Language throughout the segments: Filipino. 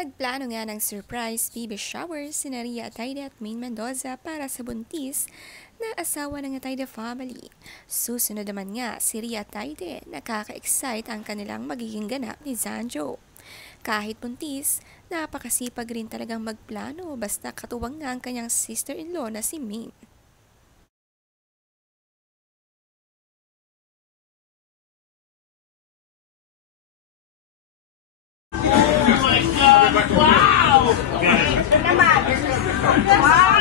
Nagplano nga ng surprise baby shower si Ria Atayde at Maine Mendoza para sa buntis na asawa ng Atayde family. Susunod naman nga si Ria Atayde, nakaka-excite ang kanilang magiging ganap ni Zanjo. Kahit buntis, napakasipag rin talagang magplano basta katuwang nga ang kanyang sister-in-law na si Maine. Wow! Naman. Wow!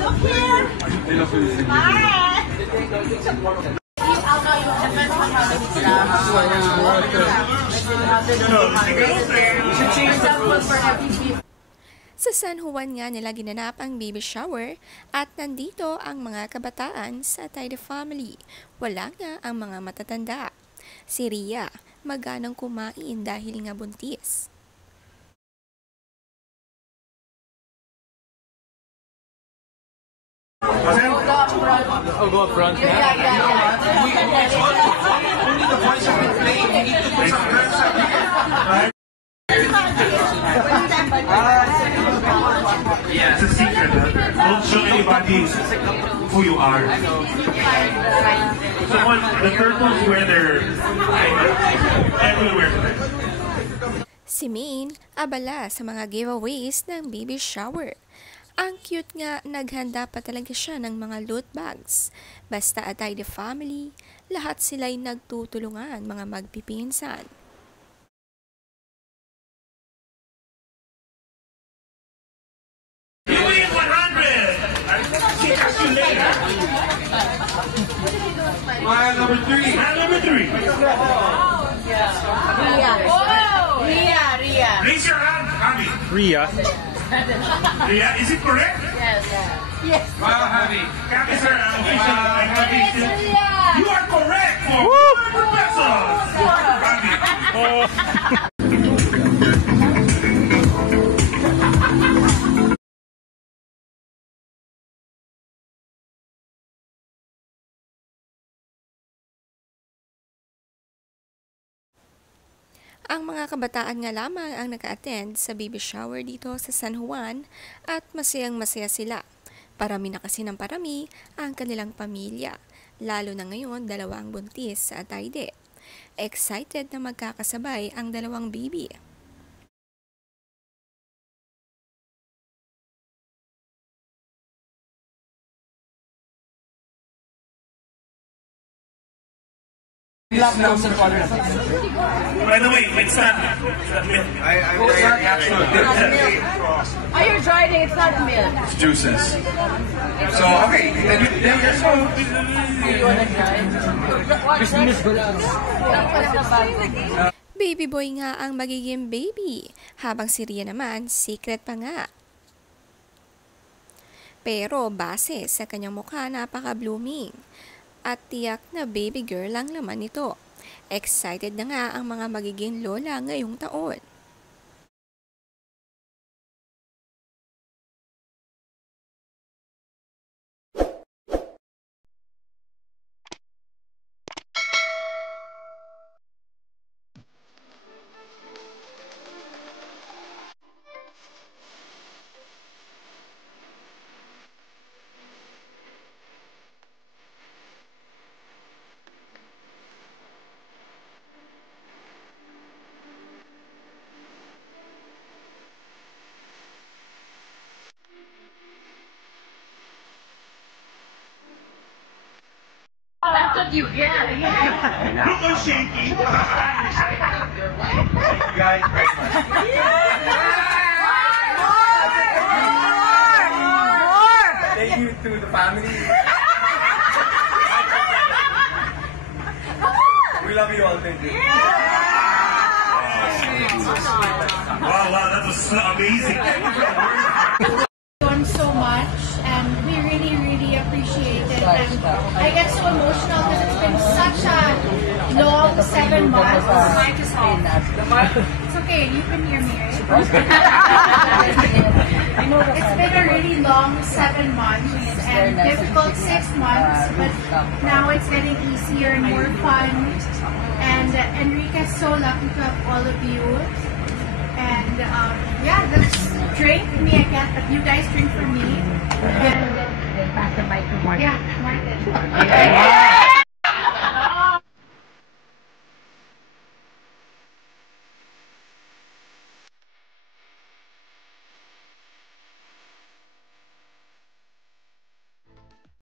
Look here. Bye. Sa San Juan nga nila ginanap ang baby shower at nandito ang mga kabataan sa Atayde family. Wala nga ang mga matatanda. Si Ria, maganang kumain dahil nga buntis. I'll go up front. Yeah. Only the voice of the play. You need to put some girls up here. It's a secret. Don't show anybody who you are. So the turtles wear their everywhere. Si Maine, abala sa mga giveaways ng baby shower. Ang cute nga, naghanda pa talaga siya ng mga loot bags. Basta Atayde family, lahat sila'y nagtutulungan mga magpipinsan. You win 100! I'll catch you later. Mile number 3. Mile number 3. Ria. Raise your hand, Javi. Ria. Ria, is it correct? Yes. Mile Javi. Javi, sir, official. You are correct for 100 pesos. Javi. Ang mga kabataan nga lamang ang naka-attend sa baby shower dito sa San Juan at masayang-masaya sila. Parami na kasi ng parami ang kanilang pamilya, lalo na ngayon dalawang buntis sa Atayde. Excited na magkakasabay ang dalawang baby. By the way, it's not milk. I'm very natural. Oh, you're driving. It's not milk. It's juices. So, okay. Then you're so... Baby boy nga ang magiging baby, habang si Ria naman, secret pa nga. Pero base sa kanyang mukha, napaka-blooming. At tiyak na baby girl lang naman ito. Excited na nga ang mga magiging lola ngayong taon. That's what you get. Look how shaky. Thank you guys very much. More. Thank you to the family. We love you all. Thank you. Wow, that was so amazing. So much, and we really appreciate it, and I get so emotional because it's been such a long 7 months. It's okay, you can hear me, right? It's been a really long 7 months, and difficult 6 months, but now it's getting easier and more fun. And Enrique's so lucky to have all of you. And yeah, let's drink. Me, I can't, but you guys drink for me. And pass the mic to Martin. Yeah, Martin.